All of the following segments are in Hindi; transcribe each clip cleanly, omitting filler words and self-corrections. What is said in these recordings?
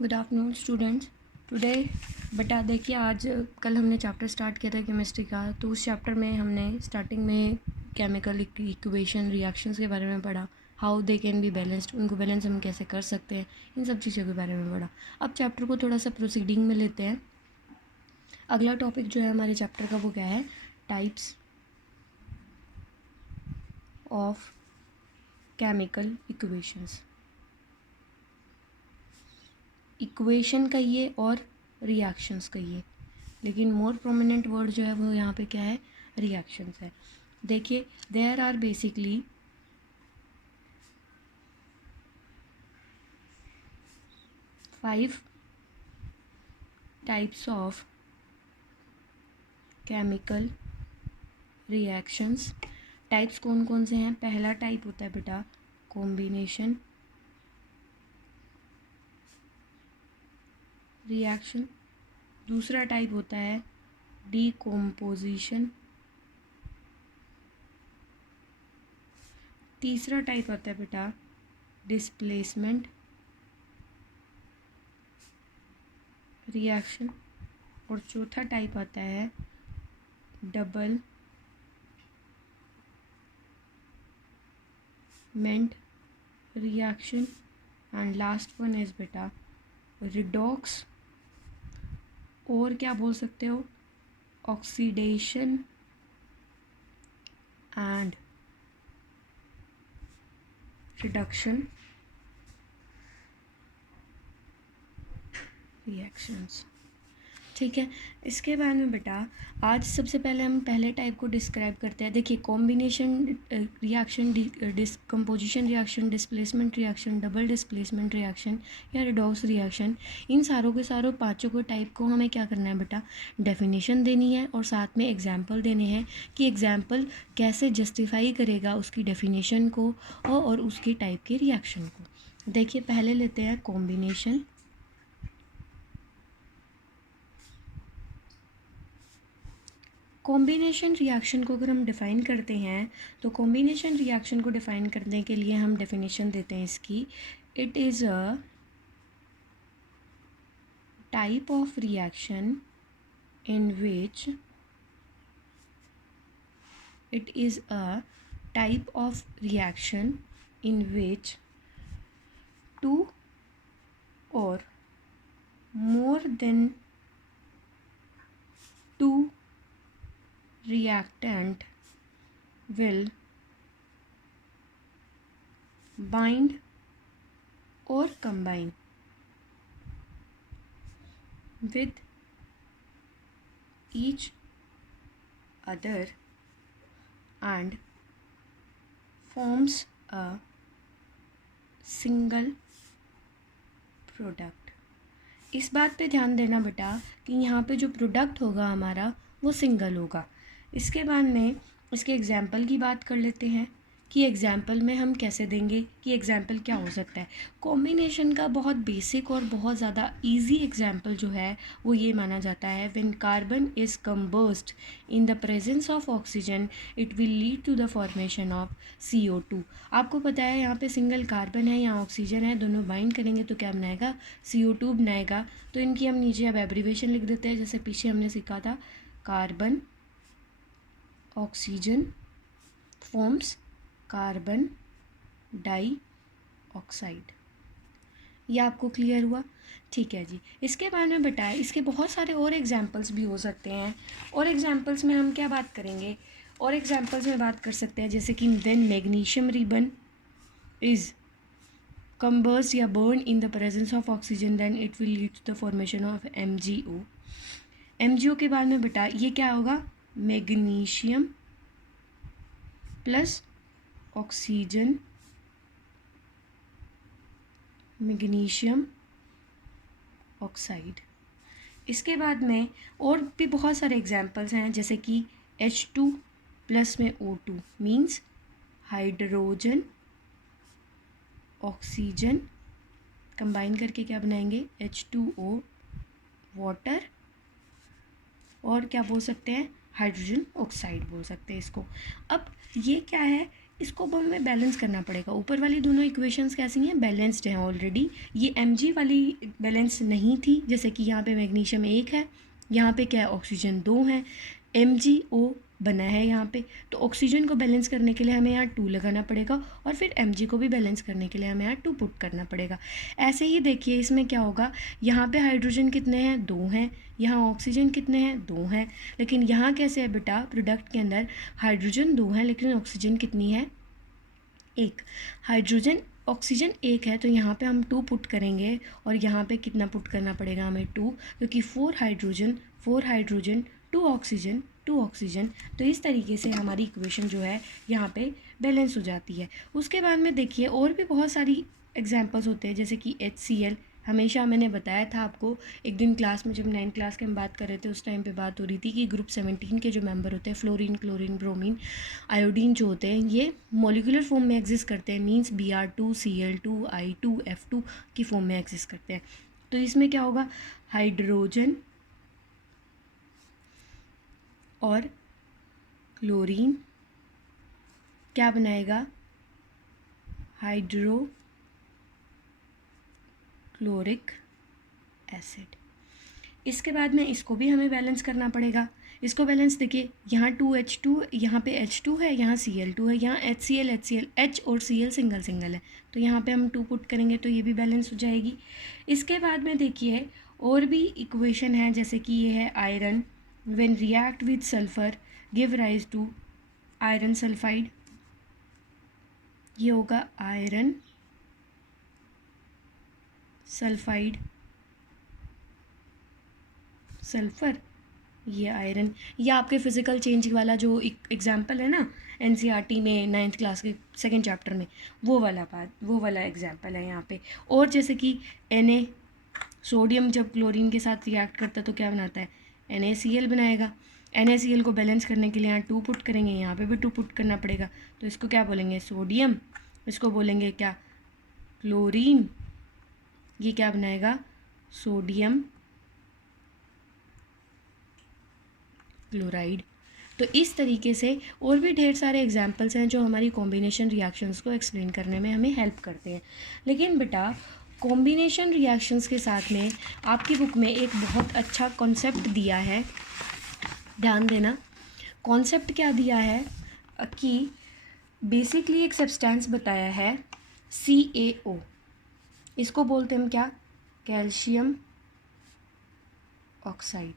Good afternoon students. टुडे बेटा देखिए, आज कल हमने चैप्टर स्टार्ट किया था केमिस्ट्री का। तो उस चैप्टर में हमने स्टार्टिंग में केमिकल इक्वेशन रिएक्शंस के बारे में पढ़ा, how they can be balanced, उनको बैलेंस हम कैसे कर सकते हैं, इन सब चीज़ों के बारे में पढ़ा। अब चैप्टर को थोड़ा सा प्रोसीडिंग में लेते हैं। अगला टॉपिक जो है हमारे चैप्टर का वो क्या है, types of chemical equations. Equation कहिए और रिएक्शंस कहिए, लेकिन मोर प्रोमिनेंट वर्ड जो है वो यहाँ पे क्या है, रिएक्शंस है। देखिए, there are basically 5 types of chemical reactions. Types कौन कौन से हैं? पहला टाइप होता है बेटा कॉम्बिनेशन रिएक्शन। दूसरा टाइप होता है डीकॉम्पोजिशन। तीसरा टाइप आता है बेटा डिस्प्लेसमेंट रिएक्शन। और चौथा टाइप आता है double meant reaction. And last one is बेटा रिडॉक्स, और क्या बोल सकते हो, ऑक्सीडेशन एंड रिडक्शन रिएक्शंस। ठीक है, इसके बारे में बेटा आज सबसे पहले हम पहले टाइप को डिस्क्राइब करते हैं। देखिए, combination reaction, decomposition reaction, displacement reaction, double displacement reaction या रिडॉक्स रिएक्शन, इन सारों के सारों पांचों को टाइप को हमें क्या करना है बेटा, डेफिनेशन देनी है और साथ में एग्जाम्पल देने हैं कि एग्जाम्पल कैसे जस्टिफाई करेगा उसकी डेफिनेशन को और उसकी टाइप के रिएक्शन को। देखिए, पहले लेते हैं कॉम्बिनेशन। कॉम्बिनेशन रिएक्शन को अगर हम डिफ़ाइन करते हैं तो कॉम्बिनेशन रिएक्शन को डिफ़ाइन करने के लिए हम डेफिनेशन देते हैं इसकी, it is a type of reaction in which it is a type of reaction in which two or more than two reactant will bind or combine with each other and forms a single product। इस बात पे ध्यान देना बेटा कि यहाँ पे जो प्रोडक्ट होगा हमारा वो सिंगल होगा। इसके बाद में इसके एग्जाम्पल की बात कर लेते हैं कि एग्जाम्पल में हम कैसे देंगे, कि एग्जाम्पल क्या हो सकता है। कॉम्बिनेशन का बहुत बेसिक और बहुत ज़्यादा इजी एग्जाम्पल जो है वो ये माना जाता है, when carbon is combust in the presence of oxygen it will lead to the formation of CO2। आपको पता है यहाँ पे सिंगल कार्बन है, यहाँ ऑक्सीजन है, दोनों बाइंड करेंगे तो क्या बनाएगा, CO2 बनाएगा। तो इनकी हम नीचे अब एब्रीवेशन लिख देते हैं, जैसे पीछे हमने सीखा था, carbon oxygen forms carbon dioxide. ये आपको क्लियर हुआ? ठीक है जी। इसके बारे में बताएं, इसके बहुत सारे और एग्जाम्पल्स भी हो सकते हैं। और एग्जाम्पल्स में हम क्या बात करेंगे, और एग्जाम्पल्स में बात कर सकते हैं जैसे कि then magnesium ribbon is combust या burn in the presence of oxygen then it will lead to the formation of MgO। MgO के बारे में बेटा ये क्या होगा, magnesium plus oxygen, magnesium oxide. इसके बाद में और भी बहुत सारे एग्जाम्पल्स हैं जैसे कि H2 प्लस में O2 means hydrogen oxygen combine करके क्या बनाएंगे, H2O वाटर, और क्या बोल सकते हैं, हाइड्रोजन ऑक्साइड बोल सकते हैं इसको। अब ये क्या है इसको अब हमें बैलेंस करना पड़ेगा। ऊपर वाली दोनों इक्वेशंस कैसी हैं, बैलेंस्ड हैं ऑलरेडी। ये Mg वाली बैलेंस नहीं थी, जैसे कि यहाँ पे मैग्नीशियम 1 है, यहाँ पे क्या है ऑक्सीजन 2 है, MgO बना है यहाँ पे। तो ऑक्सीजन को बैलेंस करने के लिए हमें यहाँ 2 लगाना पड़ेगा और फिर Mg को भी बैलेंस करने के लिए हमें यहाँ 2 पुट करना पड़ेगा। ऐसे ही देखिए इसमें क्या होगा, यहाँ पे हाइड्रोजन कितने हैं, 2 हैं, यहाँ ऑक्सीजन कितने हैं, 2 हैं। लेकिन यहाँ कैसे है बेटा, प्रोडक्ट के अंदर हाइड्रोजन 2 है लेकिन ऑक्सीजन कितनी है, 1। हाइड्रोजन ऑक्सीजन 1 है तो यहाँ पे हम 2 पुट करेंगे और यहाँ पे कितना पुट करना पड़ेगा हमें, 2, क्योंकि 4 हाइड्रोजन 2 ऑक्सीजन 2 ऑक्सीजन। तो इस तरीके से हमारी इक्वेशन जो है यहाँ पे बैलेंस हो जाती है। उसके बाद में देखिए और भी बहुत सारी एग्जांपल्स होते हैं, जैसे कि HCl। हमेशा मैंने बताया था आपको, एक दिन क्लास में जब 9th क्लास के हम बात कर रहे थे उस टाइम पे बात हो रही थी कि ग्रुप 17 के जो मेंबर होते हैं, फ्लोरीन, क्लोरीन, ब्रोमीन, आयोडीन जो होते हैं, ये मॉलिक्यूलर फॉर्म में एग्जिस्ट करते हैं, मींस Br2Cl2 I2F2 की फॉर्म में एग्जिस्ट करते हैं। तो इसमें क्या होगा, हाइड्रोजन और क्लोरीन क्या बनाएगा, हाइड्रोक्लोरिक एसिड। इसके बाद में इसको भी हमें बैलेंस करना पड़ेगा। इसको बैलेंस देखिए, यहाँ 2H2, यहाँ पे H2 है, यहाँ Cl2 है, यहाँ HCl H और Cl सिंगल सिंगल है, तो यहाँ पे हम 2 पुट करेंगे तो ये भी बैलेंस हो जाएगी। इसके बाद में देखिए और भी इक्वेशन है, जैसे कि ये है iron, when react with sulphur give rise to iron sulphide. ये होगा आयरन सल्फाइड, सल्फर, ये आयरन। ये आपके फिजिकल चेंज वाला जो एग्जाम्पल है ना NCERT में 9th क्लास के 2nd चैप्टर में, वो वाला एग्जाम्पल है यहाँ पे। और जैसे कि Na, सोडियम जब क्लोरीन के साथ रिएक्ट करता है तो क्या बनाता है, NaCl बनाएगा। NaCl को बैलेंस करने के लिए यहाँ 2 पुट करेंगे, यहाँ पे भी 2 पुट करना पड़ेगा, तो इसको क्या बोलेंगे, सोडियम, इसको बोलेंगे क्या, क्लोरीन। ये क्या बनाएगा, सोडियम क्लोराइड। तो इस तरीके से और भी ढेर सारे एग्जाम्पल्स हैं जो हमारी कॉम्बिनेशन रिएक्शंस को एक्सप्लेन करने में हमें हेल्प करते हैं। लेकिन बेटा कॉम्बिनेशन रिएक्शंस के साथ में आपकी बुक में एक बहुत अच्छा कॉन्सेप्ट दिया है, ध्यान देना। कॉन्सेप्ट क्या दिया है कि बेसिकली एक सब्सटेंस बताया है CaO, इसको बोलते हैं हम क्या, कैल्शियम ऑक्साइड।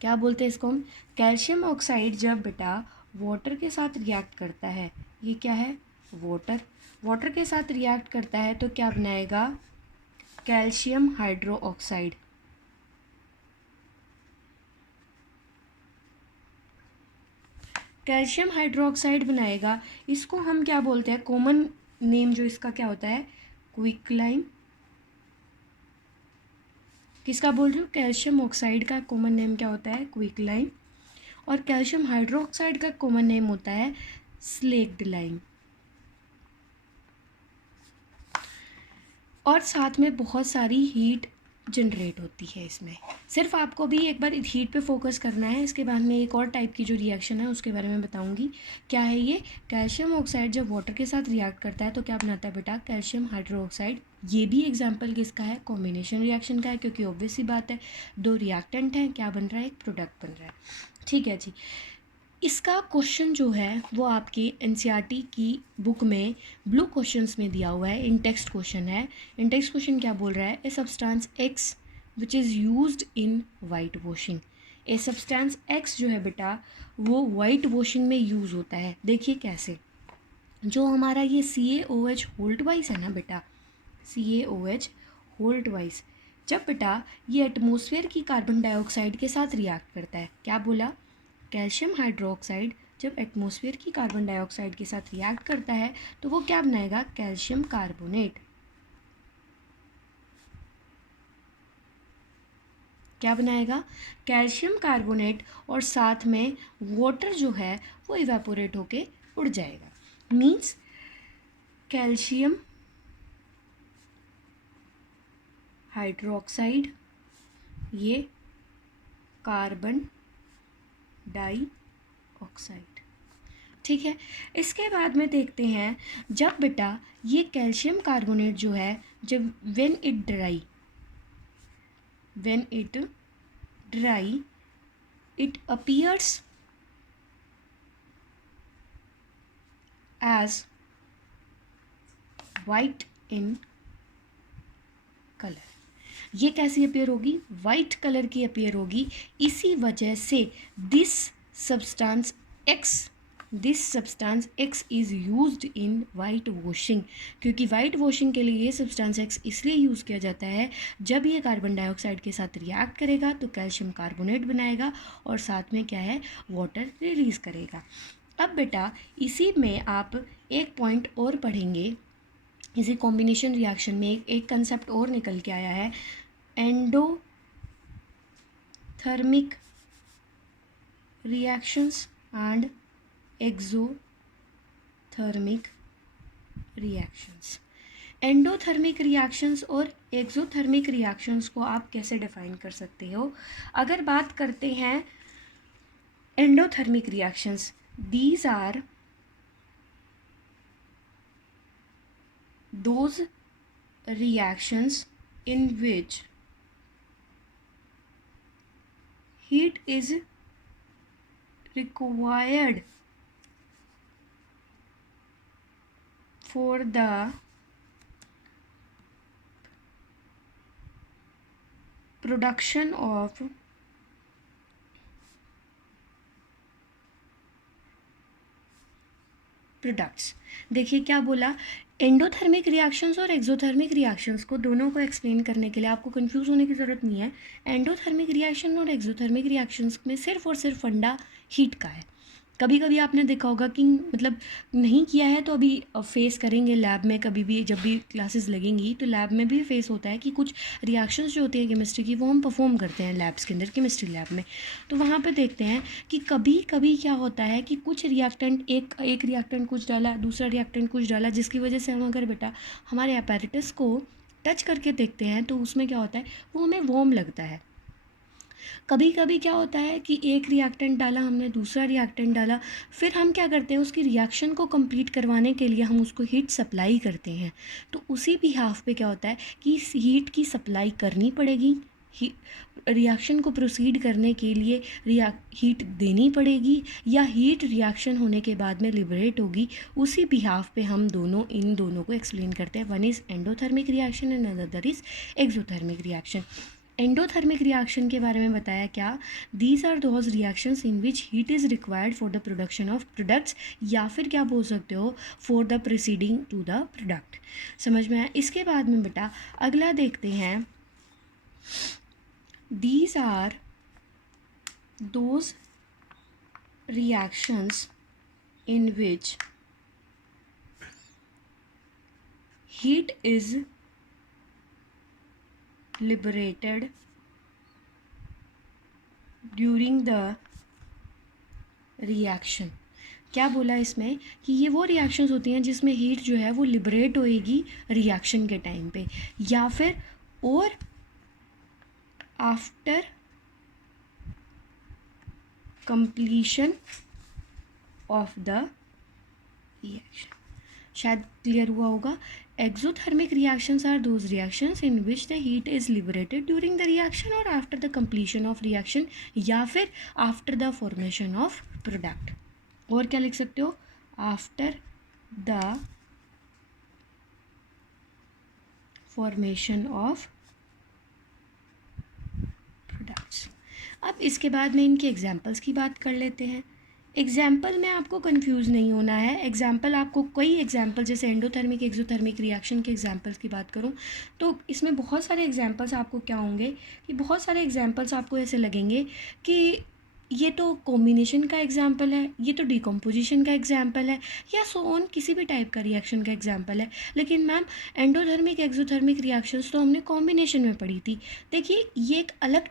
क्या बोलते हैं इसको हम, कैल्शियम ऑक्साइड। जब बेटा वाटर के साथ रिएक्ट करता है, ये क्या है, वाटर के साथ रिएक्ट करता है तो क्या बनाएगा, calcium hydro oxide. Calcium hydroxide बनाएगा। इसको हम क्या बोलते हैं, कॉमन नेम जो इसका क्या होता है, क्विकलाइन। किसका बोल रही हूँ, कैल्शियम ऑक्साइड का कॉमन नेम क्या होता है, क्विकलाइन। और कैल्शियम हाइड्रोक्साइड का कॉमन नेम होता है स्लेक्ड लाइम। और साथ में बहुत सारी हीट जनरेट होती है इसमें। सिर्फ आपको भी एक बार हीट पे फोकस करना है, इसके बाद में एक और टाइप की जो रिएक्शन है उसके बारे में बताऊंगी। क्या है ये, कैल्शियम ऑक्साइड जब वाटर के साथ रिएक्ट करता है तो क्या बनाता है बेटा, कैल्शियम हाइड्रोक्साइड। ये भी एग्जाम्पल किसका है, कॉम्बिनेशन रिएक्शन का है, क्योंकि ऑब्वियस सी बात है 2 रिएक्टेंट हैं, क्या बन रहा है, एक प्रोडक्ट बन रहा है। ठीक है जी। इसका क्वेश्चन जो है वो आपके NCERT की बुक में ब्लू क्वेश्चंस में दिया हुआ है, इन टेक्स्ट क्वेश्चन है। इन टेक्स्ट क्वेश्चन क्या बोल रहा है, a substance X which is used in white washing. A substance X जो है बेटा वो वाइट वॉशिंग में यूज़ होता है। देखिए कैसे, जो हमारा ये CaOH होल्ड वाइज है ना बेटा, CaOH होल्ड वाइज, जब बेटा ये एटमॉस्फेयर की कार्बन डाइऑक्साइड के साथ रिएक्ट करता है, क्या बोला, कैल्शियम हाइड्रोक्साइड जब एटमॉस्फेयर की कार्बन डाइऑक्साइड के साथ रिएक्ट करता है तो वो क्या बनाएगा, कैल्शियम कार्बोनेट। क्या बनाएगा, कैल्शियम कार्बोनेट। और साथ में वाटर जो है वो इवेपोरेट होके उड़ जाएगा, मींस कैल्शियम हाइड्रोक्साइड, ये कार्बन डाइऑक्साइड। ठीक है। इसके बाद में देखते हैं, जब बेटा ये कैल्शियम कार्बोनेट जो है, जब when it dry it appears as white in colour. ये कैसी अपीयर होगी? वाइट कलर की अपीयर होगी। इसी वजह से this substance x is used in white washing, क्योंकि वाइट वॉशिंग के लिए ये सब्सटेंस एक्स इसलिए यूज़ किया जाता है, जब ये कार्बन डाइऑक्साइड के साथ रिएक्ट करेगा तो कैल्शियम कार्बोनेट बनाएगा और साथ में क्या है, वाटर रिलीज़ करेगा। अब बेटा इसी में आप एक पॉइंट और पढ़ेंगे, इसी कॉम्बिनेशन रिएक्शन में एक कंसेप्ट और निकल के आया है, endothermic reactions and exothermic reactions. Endothermic reactions और एक्सोथर्मिक रिएक्शंस को आप कैसे डिफाइन कर सकते हो? अगर बात करते हैं endothermic reactions, these are those reactions in which heat is required for the production of products. देखिए क्या बोला, एंडोथर्मिक रिएक्शंस और एक्सोथर्मिक रिएक्शंस को दोनों को एक्सप्लेन करने के लिए आपको कंफ्यूज होने की ज़रूरत नहीं है। एंडोथर्मिक रिएक्शन और एक्सोथर्मिक रिएक्शंस में सिर्फ और सिर्फ फंडा हीट का है। कभी कभी आपने देखा होगा कि मतलब नहीं किया है तो अभी फेस करेंगे लैब में, कभी भी जब भी क्लासेस लगेंगी तो लैब में भी फेस होता है कि कुछ रिएक्शंस जो होती है केमिस्ट्री की वो हम परफॉर्म करते हैं लैब्स के अंदर, केमिस्ट्री लैब में। तो वहाँ पे देखते हैं कि कभी कभी क्या होता है कि कुछ रिएक्टेंट एक रिएक्टेंट कुछ डाला, दूसरा रिएक्टेंट कुछ डाला, जिसकी वजह से हम अगर बेटा हमारे apparatus को टच करके देखते हैं तो उसमें क्या होता है, वो हमें वार्म लगता है। कभी कभी क्या होता है कि एक रिएक्टेंट डाला हमने, दूसरा रिएक्टेंट डाला, फिर हम क्या करते हैं उसकी रिएक्शन को कंप्लीट करवाने के लिए हम उसको हीट सप्लाई करते हैं। तो उसी बिहाफ पे क्या होता है कि हीट की सप्लाई करनी पड़ेगी, रिएक्शन को प्रोसीड करने के लिए हीट देनी पड़ेगी, या हीट रिएक्शन होने के बाद में लिबरेट होगी। उसी बिहाफ पे हम इन दोनों को एक्सप्लेन करते हैं। One is endothermic reaction and another is exothermic reaction. Endothermic reaction के बारे में बताया क्या, these are those reactions in which heat is required for the production of products, या फिर क्या बोल सकते हो, for the proceeding to the product. समझ में आया? इसके बाद में बेटा अगला देखते हैं, these are those reactions in which heat is liberated during the reaction। क्या बोला इसमें कि ये वो रिएक्शंस होती हैं जिसमें हीट जो है वो लिबरेट होएगी रिएक्शन के टाइम पे, या फिर और after completion of the reaction. शायद क्लियर हुआ होगा। Exothermic reactions are those reactions in which the heat is liberated during the reaction और after the completion of reaction, या फिर after the formation of product. और क्या लिख सकते हो, after the formation of products. अब इसके बाद में इनके एग्जाम्पल्स की बात कर लेते हैं। एग्जाम्पल में आपको कंफ्यूज नहीं होना है। एग्जाम्पल आपको कई एग्जाम्पल, जैसे एंडोथर्मिक एक्सोथर्मिक रिएक्शन के एग्जाम्पल्स की बात करूं तो इसमें बहुत सारे एग्जाम्पल्स आपको क्या होंगे कि बहुत सारे एग्जाम्पल्स आपको ऐसे लगेंगे कि ये तो कॉम्बिनेशन का एग्जाम्पल है, ये तो डिकम्पोजिशन का एग्जाम्पल है, या सो ऑन किसी भी टाइप का रिएक्शन का एग्जाम्पल है। लेकिन मैम एंडोथर्मिक एक्सोथर्मिक रिएक्शंस तो हमने कॉम्बिनेशन में पढ़ी थी। देखिए ये एक अलग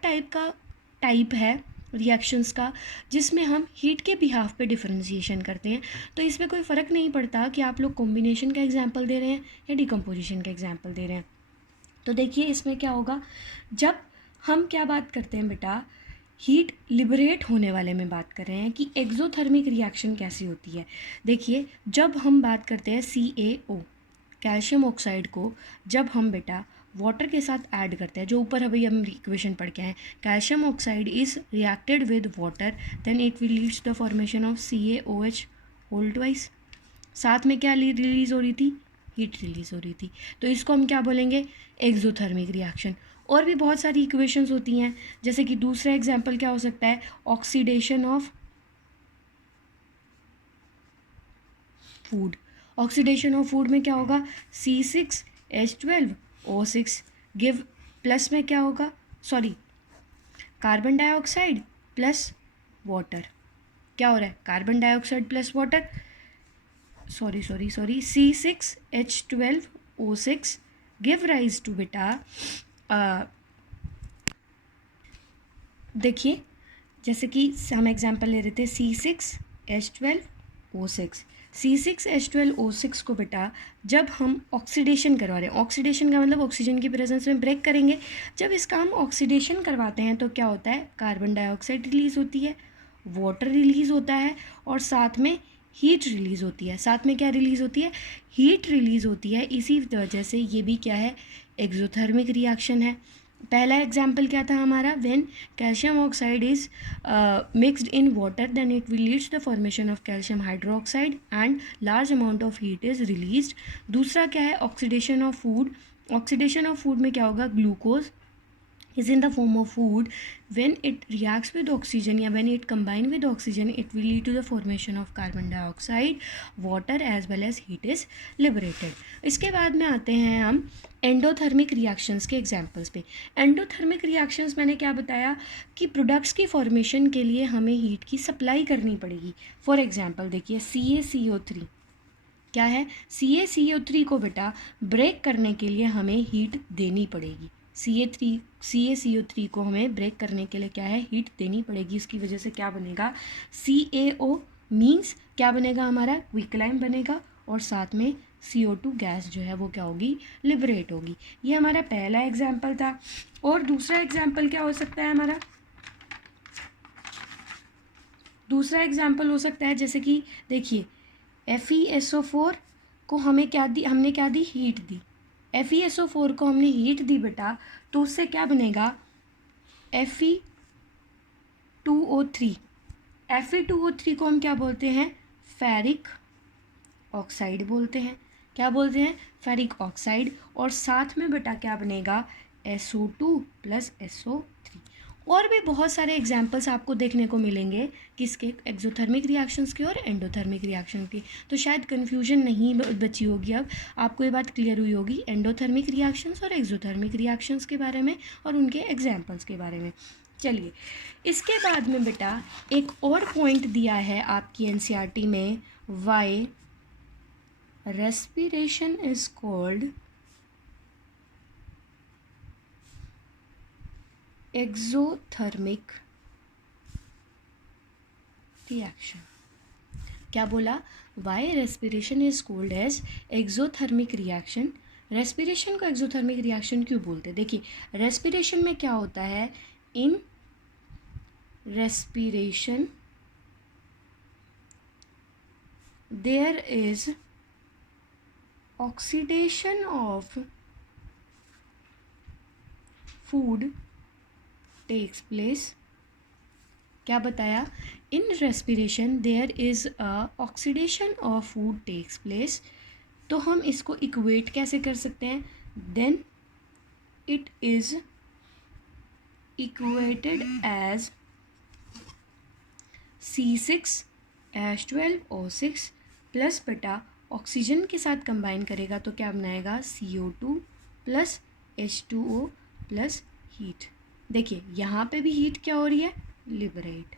टाइप है रिएक्शंस का, जिसमें हम हीट के बिहाफ पे डिफरेंशिएशन करते हैं। तो इसमें कोई फ़र्क नहीं पड़ता कि आप लोग कॉम्बिनेशन का एग्जाम्पल दे रहे हैं या डिकम्पोजिशन का एग्जाम्पल दे रहे हैं। तो देखिए इसमें क्या होगा, जब हम क्या बात करते हैं बेटा, हीट लिबरेट होने वाले में बात कर रहे हैं कि एक्सोथर्मिक रिएक्शन कैसी होती है। देखिए, जब हम बात करते हैं CaO कैल्शियम ऑक्साइड को, जब हम बेटा वाटर के साथ ऐड करते हैं, जो ऊपर अभी हम इक्वेशन पढ़ के आए, calcium oxide is reacted with water then it will leads the formation of CaOH whole twice. साथ में क्या रिलीज़ हो रही थी? हीट रिलीज़ हो रही थी। तो इसको हम क्या बोलेंगे? Exothermic reaction. और भी बहुत सारी इक्वेशंस होती हैं, जैसे कि दूसरा एग्जांपल क्या हो सकता है? Oxidation of food. Oxidation of food में क्या होगा? C6H12O6 गिव, प्लस में क्या होगा? Sorry, carbon dioxide plus water. क्या हो रहा है? Carbon dioxide plus water, sorry C6H12O6 give rise to बेटा, देखिए जैसे कि हम एग्जांपल ले रहे थे C6H12O6। C6H12O6 को बेटा जब हम ऑक्सीडेशन करवा रहे हैं, ऑक्सीडेशन का मतलब ऑक्सीजन की प्रेजेंस में ब्रेक करेंगे, जब इसका हम ऑक्सीडेशन करवाते हैं तो क्या होता है? कार्बन डाइऑक्साइड रिलीज़ होती है, वाटर रिलीज़ होता है और साथ में हीट रिलीज़ होती है। साथ में क्या रिलीज़ होती है? हीट रिलीज़ होती है। इसी वजह से ये भी क्या है? एक्सोथर्मिक रिएक्शन है। पहला एग्जाम्पल क्या था हमारा? When calcium oxide is mixed in water then it will leads the formation of calcium hydroxide and large amount of heat is released. दूसरा क्या है? Oxidation of food. Oxidation of food में क्या होगा? Glucose is in the form of food. When it reacts with oxygen या when it combine with oxygen, it will lead to the formation of carbon dioxide, water as well as heat is liberated. इसके बाद में आते हैं हम एंडोथर्मिक रिएक्शंस के एग्जांपल्स पे। एंडोथर्मिक रिएक्शंस मैंने क्या बताया कि प्रोडक्ट्स की फॉर्मेशन के लिए हमें हीट की सप्लाई करनी पड़ेगी। फॉर एग्जांपल देखिए CaCO3 क्या है? CaCO3 को बेटा ब्रेक करने के लिए हमें हीट देनी पड़ेगी। CaCO3 को हमें ब्रेक करने के लिए क्या है? हीट देनी पड़ेगी। इसकी वजह से क्या बनेगा? CaO मीन्स क्या बनेगा हमारा? क्विकलाइम बनेगा और साथ में CO2 गैस जो है वो क्या होगी? लिबरेट होगी। ये हमारा पहला एग्जाम्पल था। और दूसरा एग्जाम्पल क्या हो सकता है हमारा? दूसरा एग्जाम्पल हो सकता है जैसे कि देखिए FeSO4 को हमें क्या दी? हमने क्या दी? हीट दी। FeSO4 को हमने हीट दी बेटा, तो उससे क्या बनेगा? Fe2O3। Fe2O3 को हम क्या बोलते हैं? फेरिक ऑक्साइड बोलते हैं। क्या बोलते हैं? Ferric oxide. और साथ में बेटा क्या बनेगा? SO2 plus SO3। और भी बहुत सारे एग्जाम्पल्स आपको देखने को मिलेंगे किसके? एक्सोथर्मिक रिएक्शंस के और एंडोथर्मिक रिएक्शन की। तो शायद कन्फ्यूजन नहीं बची होगी, अब आपको ये बात क्लियर हुई होगी एंडोथर्मिक रिएक्शंस और एक्सोथर्मिक रिएक्शंस के बारे में और उनके एग्जाम्पल्स के बारे में। चलिए, इसके बाद में बेटा एक और पॉइंट दिया है आपकी NCERT में, why respiration is called exothermic reaction. क्या बोला? Why respiration is called as exothermic reaction. Respiration को एक्सोथर्मिक रिएक्शन क्यों बोलते? देखिए, रेस्पिरेशन में क्या होता है? In respiration there is oxidation of food takes place. क्या बताया? In respiration there is oxidation of food takes place. तो हम इसको इक्वेट कैसे कर सकते हैं? Then it is equated as C6H12O6 plus बेटा ऑक्सीजन के साथ कंबाइन करेगा तो क्या बनाएगा? CO2 plus H2O plus heat. देखिए यहाँ पे भी हीट क्या हो रही है? लिबरेट।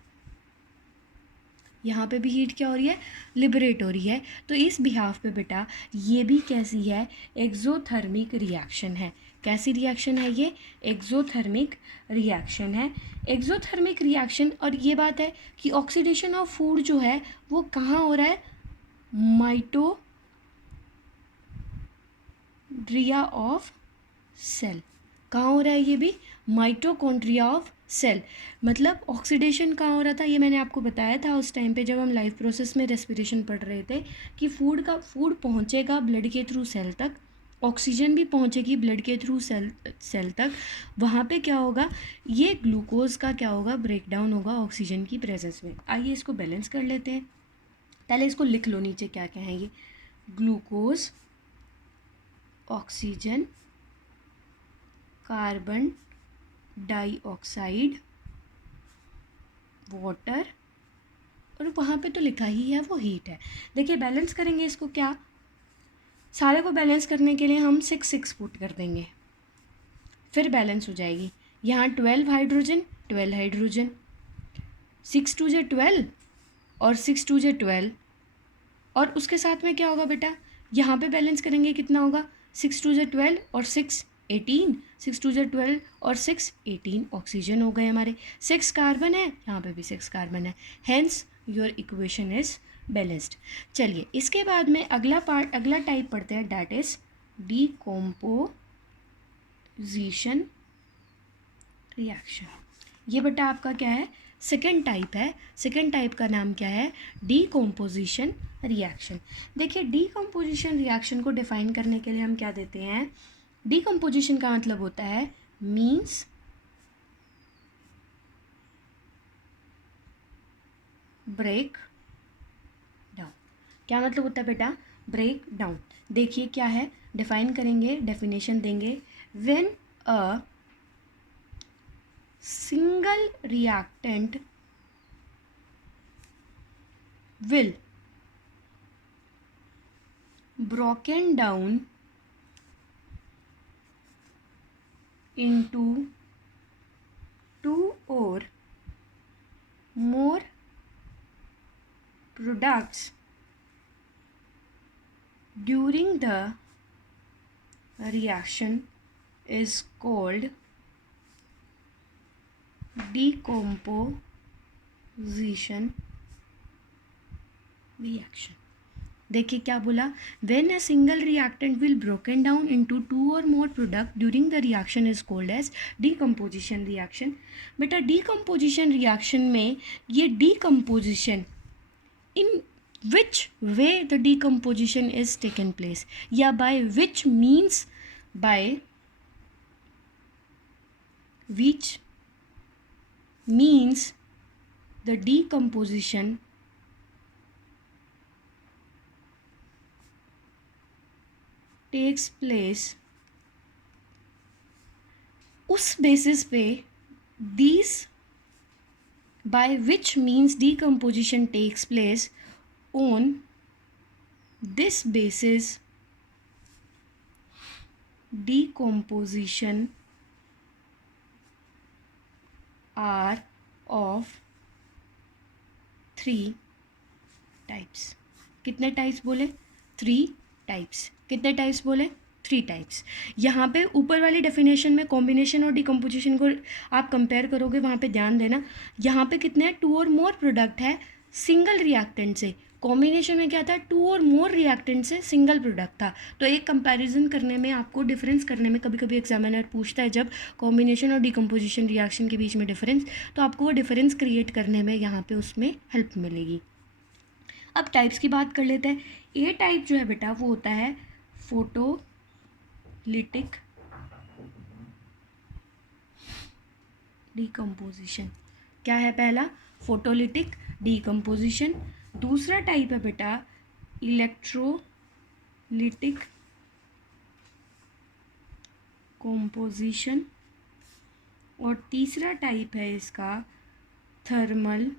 यहाँ पे भी हीट क्या हो रही है? लिबरेट हो रही है। तो इस बिहाफ पे बेटा ये भी कैसी है? एक्सोथर्मिक रिएक्शन है। कैसी रिएक्शन है ये? एक्सोथर्मिक रिएक्शन है। Exothermic reaction. और ये बात है कि ऑक्सीडेशन ऑफ फूड जो है वो कहाँ हो रहा है? Mitochondria of cell. कहाँ हो रहा है ये भी? Mitochondria of cell. मतलब ऑक्सीडेशन कहाँ हो रहा था, ये मैंने आपको बताया था उस टाइम पे जब हम लाइफ प्रोसेस में रेस्पिरेशन पढ़ रहे थे कि फूड पहुँचेगा ब्लड के थ्रू सेल तक, ऑक्सीजन भी पहुँचेगी ब्लड के थ्रू सेल तक। वहाँ पे क्या होगा, ये ग्लूकोज का क्या होगा, ब्रेकडाउन होगा ऑक्सीजन की प्रेजेंस में। आइए इसको बैलेंस कर लेते हैं। पहले इसको लिख लो नीचे क्या क्या है ये, glucose, oxygen, carbon dioxide, water, और वहाँ पे तो लिखा ही है वो हीट है। देखिए बैलेंस करेंगे इसको, क्या सारे को बैलेंस करने के लिए हम 6 पुट कर देंगे, फिर बैलेंस हो जाएगी। यहाँ 12 हाइड्रोजन, 12 हाइड्रोजन, 6 2 जे 12 और 6 2 जे 12, और उसके साथ में क्या होगा बेटा, यहाँ पे बैलेंस करेंगे कितना होगा, 6 2 जे 12 और 6 18, 6 2 जे 12 और 6 18 ऑक्सीजन हो गए हमारे। 6 कार्बन है, यहाँ पे भी 6 कार्बन है, hence your equation is balanced. चलिए इसके बाद में अगला टाइप पढ़ते हैं, डैट इज डीकम्पोजिशन रिएक्शन। ये बेटा आपका क्या है, सेकेंड टाइप है। सेकेंड टाइप का नाम क्या है, डीकम्पोजिशन रिएक्शन। देखिए डीकम्पोजिशन रिएक्शन को डिफाइन करने के लिए हम क्या देते हैं, डीकम्पोजिशन का मतलब होता है मीन्स ब्रेक डाउन। क्या मतलब होता है बेटा, ब्रेक डाउन। देखिए क्या है, डिफाइन करेंगे, डेफिनेशन देंगे, when a single reactant will broken down into 2 or more products during the reaction is called decomposition reaction। देखिए क्या बोला, when a single reactant will broken down into 2 or more product during the reaction is called as decomposition reaction। बेटा decomposition reaction में ये decomposition in which way the decomposition is taken place, या by which means, by which means the decomposition takes place, उस बेसिस पे these, by which means decomposition takes place, on this basis decomposition are of 3 types। कितने टाइप्स बोले, 3 टाइप्स। कितने टाइप्स बोले, 3 टाइप्स। यहाँ पे ऊपर वाली डेफिनेशन में कॉम्बिनेशन और डिकम्पोजिशन को आप कंपेयर करोगे, वहाँ पे ध्यान देना, यहाँ पे कितने हैं, 2 और मोर प्रोडक्ट है सिंगल रिएक्टेंट से, कॉम्बिनेशन में क्या था, 2 और मोर रिएक्टेंट से सिंगल प्रोडक्ट था। तो एक कंपैरिजन करने में, आपको डिफरेंस करने में, कभी कभी एग्जामिनर पूछता है जब कॉम्बिनेशन और डिकम्पोजिशन रिएक्शन के बीच में डिफरेंस, तो आपको वो डिफरेंस क्रिएट करने में यहाँ पे उसमें हेल्प मिलेगी। अब टाइप्स की बात कर लेते हैं। ए टाइप जो है बेटा वो होता है फोटोलिटिक डिकम्पोजिशन। क्या है पहला, फोटोलिटिक डिकम्पोजिशन। दूसरा टाइप है बेटा इलेक्ट्रोलिटिक कॉम्पोजिशन, और तीसरा टाइप है इसका thermal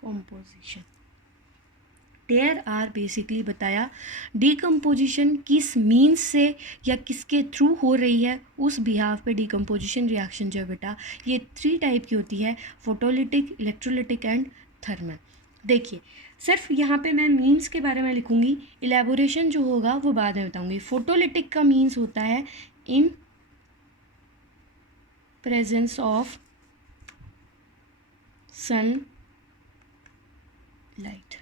composition. There are basically बताया डिकम्पोजिशन किस मीन्स से या किसके थ्रू हो रही है, उस बिहाव पे डिकम्पोजिशन रिएक्शन जो है बेटा ये 3 टाइप की होती है, फोटोलिटिक, इलेक्ट्रोलिटिक एंड थर्मल। देखिए सिर्फ यहाँ पे मैं मीन्स के बारे में लिखूँगी, इलेबोरेशन जो होगा वो बाद में बताऊँगी। फोटोलिटिक का मीन्स होता है in presence of sunlight,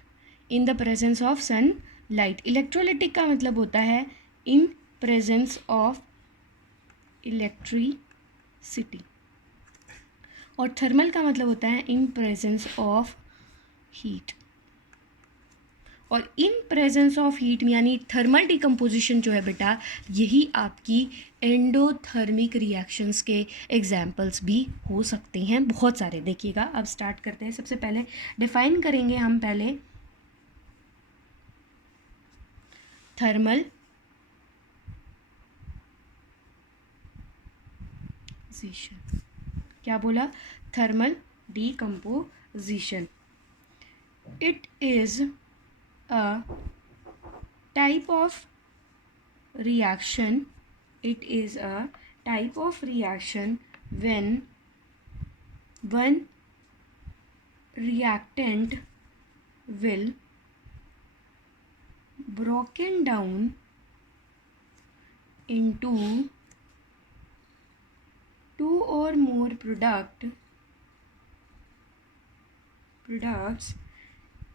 in the presence of sunlight. Electrolytic का मतलब होता है इन प्रेजेंस ऑफ इलेक्ट्रिसिटी, और थर्मल का मतलब होता है इन प्रेजेंस ऑफ हीट। और इन प्रेजेंस ऑफ हीट यानी थर्मल डिकम्पोजिशन जो है बेटा, यही आपकी एंडोथर्मिक रिएक्शंस के एग्जाम्पल्स भी हो सकते हैं, बहुत सारे। देखिएगा, अब स्टार्ट करते हैं। सबसे पहले डिफाइन करेंगे हम पहले थर्मल डिकम्पोजिशन। क्या बोला? Thermal decomposition. It is a type of reaction, it is a type of reaction when one reactant will broken down into two or more products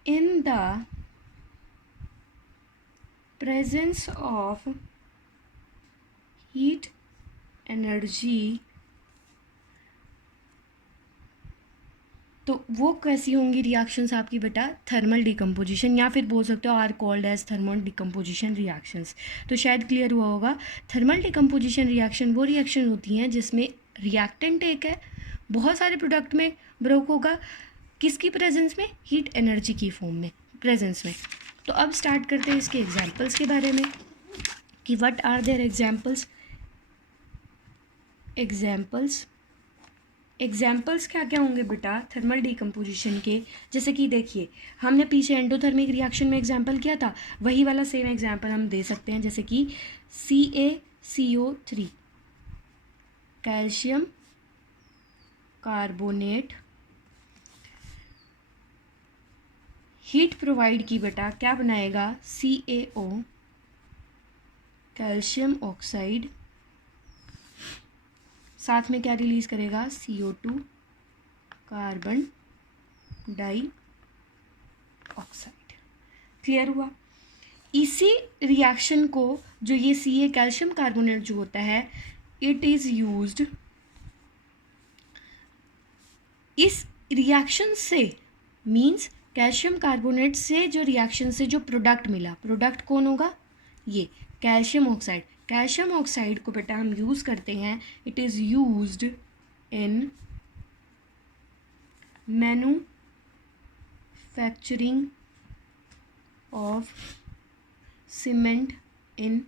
in the presence of heat energy। तो वो कैसी होंगी रिएक्शंस आपकी बेटा? थर्मल डिकम्पोजिशन, या फिर बोल सकते हो are called as thermal decomposition reactions. तो शायद क्लियर हुआ होगा। थर्मल डिकम्पोजिशन रिएक्शन वो रिएक्शन होती हैं जिसमें रिएक्टेंट एक है, बहुत सारे प्रोडक्ट में ब्रोक होगा, किसकी प्रेजेंस में? हीट एनर्जी की फॉर्म में, प्रेजेंस में। तो अब स्टार्ट करते हैं इसके एग्जाम्पल्स के बारे में कि what are there examples. Examples क्या क्या होंगे बेटा थर्मल डिकम्पोजिशन के? जैसे कि देखिए, हमने पीछे एंडोथर्मिक रिएक्शन में एग्जाम्पल किया था, वही वाला सेम एग्जाम्पल हम दे सकते हैं। जैसे कि CaCO3, calcium carbonate, heat provide की बेटा, क्या बनाएगा? CaO, कैल्शियम ऑक्साइड, साथ में क्या रिलीज करेगा? CO2, carbon dioxide. क्लियर हुआ? इसी रिएक्शन को, जो ये Ca कैल्शियम कार्बोनेट जो होता है, इट इज़ यूज्ड, इस रिएक्शन से मीन्स कैल्शियम कार्बोनेट से जो रिएक्शन से जो प्रोडक्ट मिला, प्रोडक्ट कौन होगा? ये कैल्शियम ऑक्साइड। कैल्शियम ऑक्साइड को बेटा हम यूज़ करते हैं, it is used in manufacturing of cement in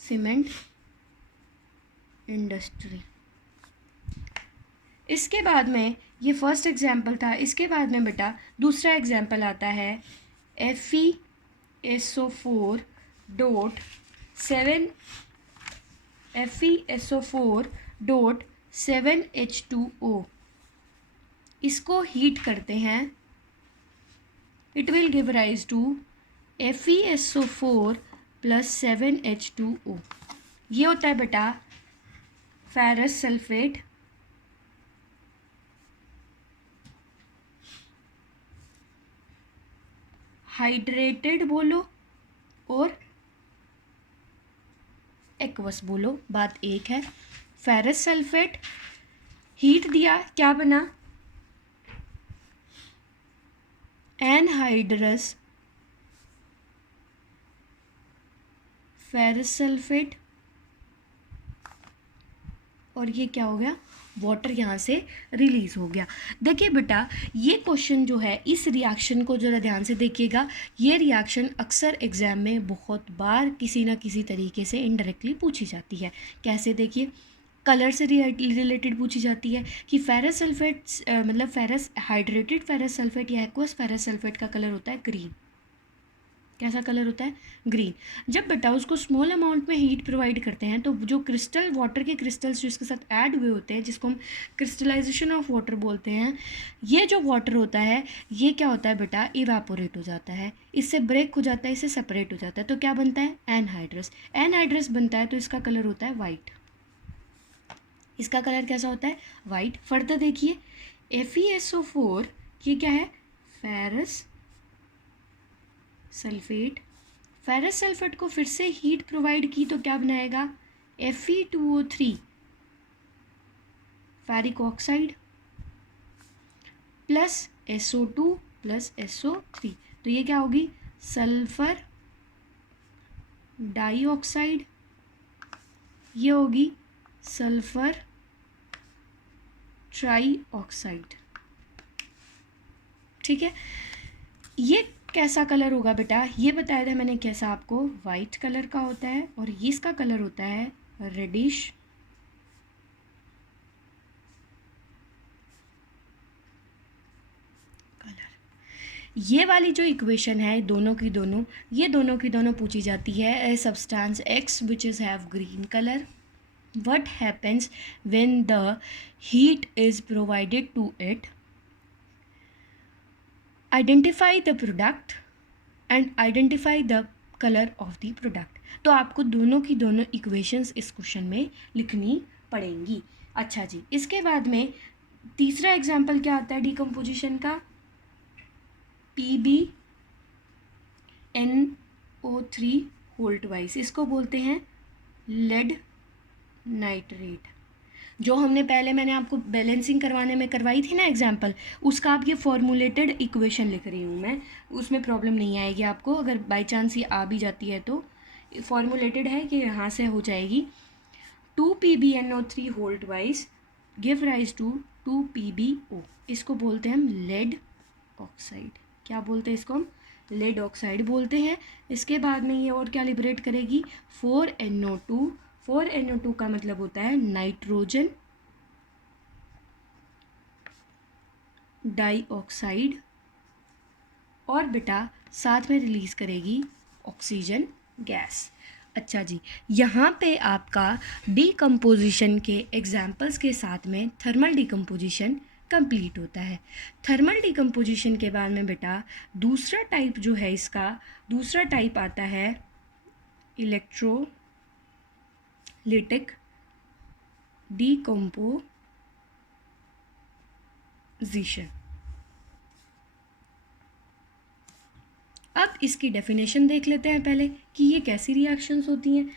cement industry. इसके बाद में, ये फर्स्ट एग्जाम्पल था, इसके बाद में बेटा दूसरा एग्जाम्पल आता है FeSO4 डॉट 7H2O। इसको हीट करते हैं, it will give rise to FeSO4 plus 7H2O। ये होता है बेटा फेरस सल्फेट, हाइड्रेटेड बोलो और एक्वस बोलो, बात एक है। फेरस सल्फेट हीट दिया, क्या बना? एनहाइड्रस फेरस सल्फेट, और ये क्या हो गया? वाटर यहाँ से रिलीज हो गया। देखिए बेटा, ये क्वेश्चन जो है, इस रिएक्शन को जरा ध्यान से देखिएगा। ये रिएक्शन अक्सर एग्जाम में बहुत बार किसी ना किसी तरीके से इनडायरेक्टली पूछी जाती है। कैसे? देखिए, कलर से रिलेटेड पूछी जाती है कि फेरस सल्फेट मतलब फेरस, हाइड्रेटेड फेरस सल्फेट या एक्वस फेरस सल्फेट का कलर होता है ग्रीन। कैसा कलर होता है? ग्रीन। जब बेटा उसको स्मॉल अमाउंट में हीट प्रोवाइड करते हैं, तो जो क्रिस्टल, वाटर के क्रिस्टल्स जो इसके साथ ऐड हुए होते हैं, जिसको हम क्रिस्टलाइजेशन ऑफ वाटर बोलते हैं, ये जो वाटर होता है, ये क्या होता है बेटा? इवेपोरेट हो जाता है, इससे ब्रेक हो जाता है, इससे सेपरेट हो जाता है। तो क्या बनता है? एनहाइड्रस। एनहाइड्रस बनता है तो इसका कलर होता है वाइट। इसका कलर कैसा होता है? वाइट। फर्दर देखिए, FeSO4, ये क्या है? फेरस सल्फेट, फेरस सल्फेट को फिर से हीट प्रोवाइड की तो क्या बनाएगा, Fe2O3 ferric oxide plus SO2 plus SO3, तो ये क्या होगी, सल्फर डाइऑक्साइड, ये होगी सल्फर ट्राइऑक्साइड। ठीक है, ये कैसा कलर होगा बेटा, ये बताया था मैंने कैसा आपको, वाइट कलर का होता है और ये इसका कलर होता है रेडिश कलर। ये वाली जो इक्वेशन है दोनों की दोनों पूछी जाती है। A substance x which is have green colour, what happens when the heat is provided to it, identify the product and identify the color of the product। तो आपको दोनों की दोनों इक्वेशंस इस क्वेश्चन में लिखनी पड़ेंगी। अच्छा जी, इसके बाद में तीसरा एग्जाम्पल क्या आता है डिकम्पोजिशन का, PbNO3 होल ट्वाइस, इसको बोलते हैं लेड नाइट्रेट। जो हमने पहले मैंने आपको बैलेंसिंग करवाने में करवाई थी ना एग्जाम्पल, उसका आप ये फॉर्मुलेटेड इक्वेशन लिख रही हूँ मैं, उसमें प्रॉब्लम नहीं आएगी आपको। अगर बाय चांस ये आ भी जाती है तो फॉर्मुलेटेड है कि यहाँ से हो जाएगी 2PbNO3 whole twice give rise to 2PbO, इसको बोलते हैं हम लेड ऑक्साइड। क्या बोलते हैं इसको हम, लेड ऑक्साइड बोलते हैं। इसके बाद में ये और क्या लिबरेट करेगी, 4NO2। 4NO2 का मतलब होता है नाइट्रोजन डाइऑक्साइड, और बेटा साथ में रिलीज करेगी ऑक्सीजन गैस। अच्छा जी, यहाँ पे आपका डीकम्पोजिशन के एग्जाम्पल्स के साथ में थर्मल डीकम्पोजिशन कंप्लीट होता है। थर्मल डीकम्पोजिशन के बाद में बेटा दूसरा टाइप जो है इसका, दूसरा टाइप आता है इलेक्ट्रोलिटिक डीकम्पोजिशन। अब इसकी डेफिनेशन देख लेते हैं पहले कि ये कैसी रिएक्शंस होती हैं।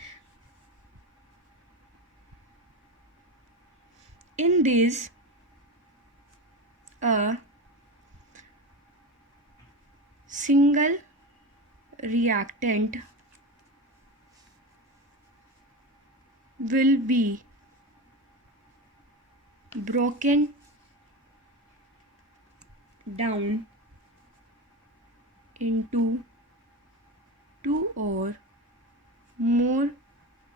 In this a single reactant will be broken down into two or more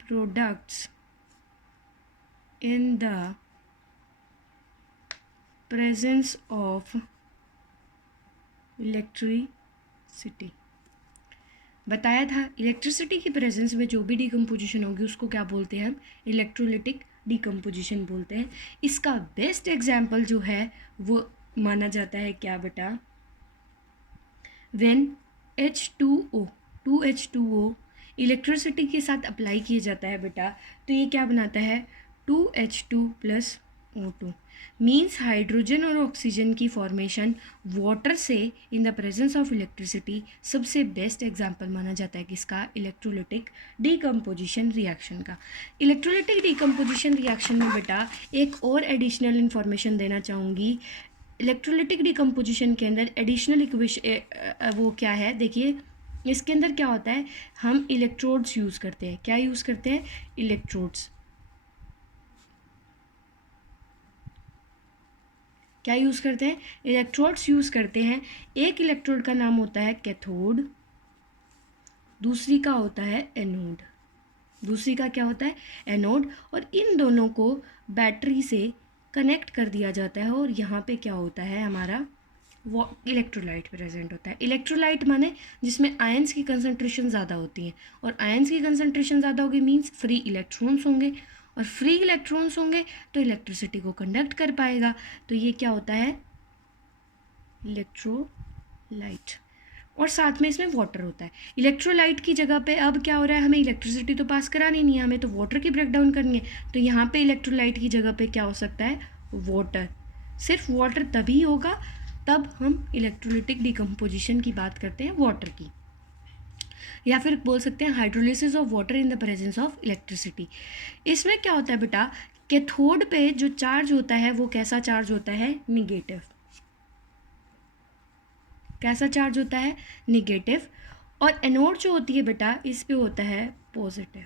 products in the presence of electricity. बताया था इलेक्ट्रिसिटी की प्रेजेंस में जो भी डिकम्पोजिशन होगी उसको क्या बोलते हैं हम, इलेक्ट्रोलिटिक डिकम्पोजिशन बोलते हैं। इसका बेस्ट एग्जाम्पल जो है वो माना जाता है क्या बेटा, व्हेन H2O 2H2O इलेक्ट्रिसिटी के साथ अप्लाई किया जाता है बेटा, तो ये क्या बनाता है 2H2 + O2, मीन्स हाइड्रोजन और ऑक्सीजन की फॉर्मेशन वाटर से इन द प्रेजेंस ऑफ इलेक्ट्रिसिटी सबसे बेस्ट एग्जांपल माना जाता है किसका, इलेक्ट्रोलिटिक डीकम्पोजिशन रिएक्शन का। इलेक्ट्रोलिटिक डीकम्पोजिशन रिएक्शन में बेटा एक और एडिशनल इन्फॉर्मेशन देना चाहूँगी। इलेक्ट्रोलिटिक डीकम्पोजिशन के अंदर एडिशनल इक्वेशन वो क्या है, देखिए इसके अंदर क्या होता है, हम इलेक्ट्रोड्स यूज़ करते हैं। क्या यूज़ करते हैं, इलेक्ट्रोड्स। क्या यूज़ करते हैं, इलेक्ट्रोड्स यूज़ करते हैं। एक इलेक्ट्रोड का नाम होता है कैथोड, दूसरी का होता है एनोड। दूसरी का क्या होता है, एनोड। और इन दोनों को बैटरी से कनेक्ट कर दिया जाता है और यहाँ पे क्या होता है हमारा, वो इलेक्ट्रोलाइट प्रेजेंट होता है। इलेक्ट्रोलाइट माने जिसमें आयंस की कंसंट्रेशन ज़्यादा होती है, और आयंस की कंसंट्रेशन ज़्यादा होगी मीन्स फ्री इलेक्ट्रॉन्स होंगे, और फ्री इलेक्ट्रॉन्स होंगे तो इलेक्ट्रिसिटी को कंडक्ट कर पाएगा। तो ये क्या होता है, इलेक्ट्रोलाइट। और साथ में इसमें वाटर होता है। इलेक्ट्रोलाइट की जगह पे अब क्या हो रहा है, हमें इलेक्ट्रिसिटी तो पास करानी नहीं है, हमें तो वाटर की ब्रेकडाउन करनी है। तो यहाँ पे इलेक्ट्रोलाइट की जगह पे क्या हो सकता है, वाटर। सिर्फ वाटर तभी होगा तब हम इलेक्ट्रोलिटिक डिकम्पोजिशन की बात करते हैं वाटर की। या फिर बोल सकते हैं hydrolysis of water in the presence of electricity. इसमें क्या होता है बेटा, कैथोड पे जो चार्ज होता है वो कैसा चार्ज होता है, निगेटिव। कैसा चार्ज होता है, निगेटिव। और एनोड जो होती है बेटा, इस पे होता है पॉजिटिव।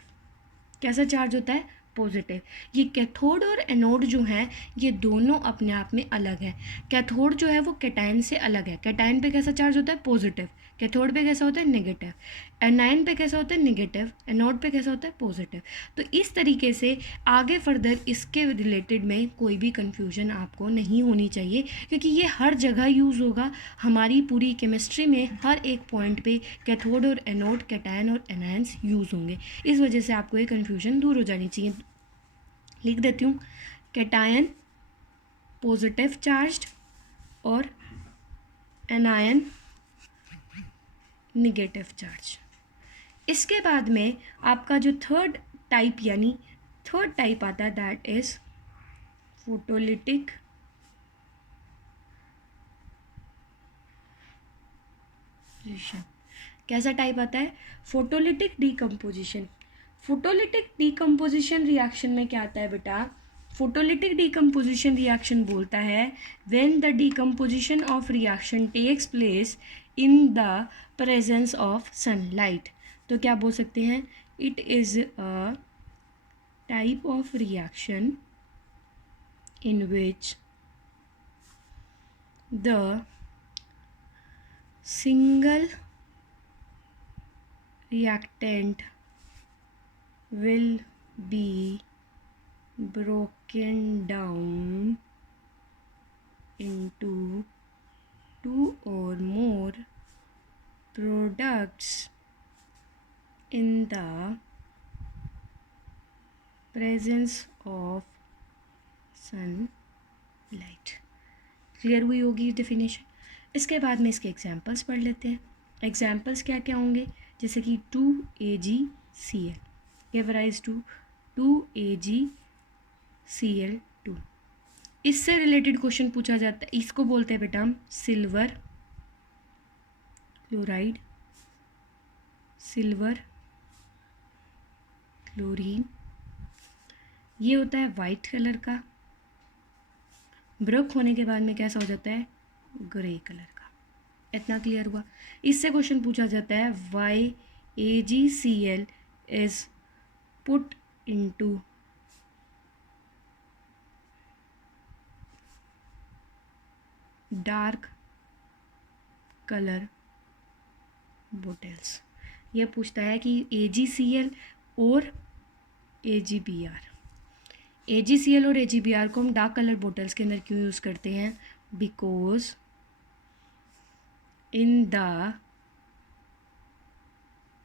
कैसा चार्ज होता है, पॉजिटिव। ये कैथोड और एनोड जो हैं ये दोनों अपने आप में अलग हैं। कैथोड जो है वो कैटायन से अलग है। कैटायन पे कैसा चार्ज होता है, पॉजिटिव। कैथोड पे कैसा होता है, नेगेटिव। एनायन पे कैसा होता है, नेगेटिव। एनोड पे कैसा होता है, पॉजिटिव। तो इस तरीके से आगे फर्दर इसके रिलेटेड में कोई भी कन्फ्यूजन आपको नहीं होनी चाहिए, क्योंकि ये हर जगह यूज़ होगा। हमारी पूरी केमिस्ट्री में हर एक पॉइंट पे कैथोड और एनोड, कैटायन और एनायंस यूज़ होंगे। इस वजह से आपको ये कन्फ्यूजन दूर हो जानी चाहिए। लिख देती हूँ, कैटायन पॉजिटिव चार्ज्ड और एनायन निगेटिव चार्ज। इसके बाद में आपका जो थर्ड टाइप आता है, दैट इज फोटोलिटिक डिकम्पोजिशन। कैसा टाइप आता है, photolytic decomposition. Photolytic decomposition reaction में क्या आता है बेटा, फोटोलिटिक डिकम्पोजिशन रिएक्शन बोलता है when the decomposition of reaction takes place in the presence of sunlight. तो क्या बोल सकते हैं, it is a type of reaction in which the single reactant will be broken down into two or more products in the presence of sunlight। Clear हुई होगी डेफिनेशन। इसके बाद में इसके एग्जांपल्स पढ़ लेते हैं। एग्जांपल्स क्या क्या होंगे, जैसे कि 2AgCl give rise to 2AgCl2। इससे रिलेटेड क्वेश्चन पूछा जाता है, इसको बोलते हैं बेटा हम सिल्वर क्लोराइड, सिल्वर क्लोरीन। ये होता है वाइट कलर का, ब्रोक होने के बाद में कैसा हो जाता है, ग्रे कलर का। इतना क्लियर हुआ। इससे क्वेश्चन पूछा जाता है why AgCl is put into dark colour bottles. यह पूछता है कि AgCl और AgBr, AgCl और AgBr को हम डार्क कलर बोटल्स के अंदर क्यों यूज़ करते हैं, because in the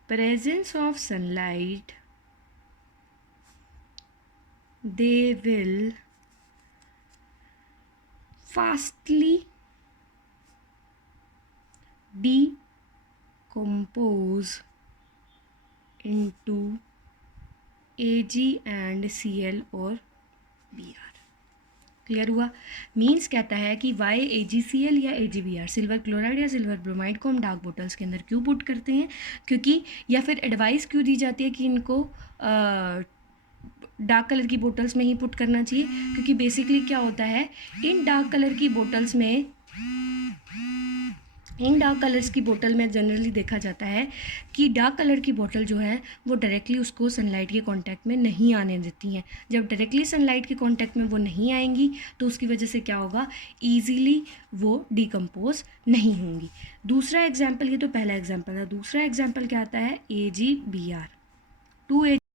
presence of sunlight they will fastly decompose into Ag and Cl और Br। क्लियर हुआ। मीन्स कहता है कि वाई AgCl या AgBr, सिल्वर क्लोराइड या सिल्वर ब्रोमाइड को हम डार्क बोटल्स के अंदर क्यों पुट करते हैं, क्योंकि या फिर एडवाइस क्यों दी जाती है कि इनको डार्क कलर की बोटल्स में ही पुट करना चाहिए, क्योंकि बेसिकली क्या होता है, इन डार्क कलर्स की बोतल में जनरली देखा जाता है कि डार्क कलर की बोतल जो है वो डायरेक्टली उसको सनलाइट के कांटेक्ट में नहीं आने देती हैं। जब डायरेक्टली सनलाइट के कांटेक्ट में वो नहीं आएंगी तो उसकी वजह से क्या होगा, ईजीली वो डिकम्पोज नहीं होंगी। दूसरा एग्जाम्पल, ये तो पहला एग्जाम्पल है, दूसरा एग्जाम्पल क्या आता है, AgBr। 2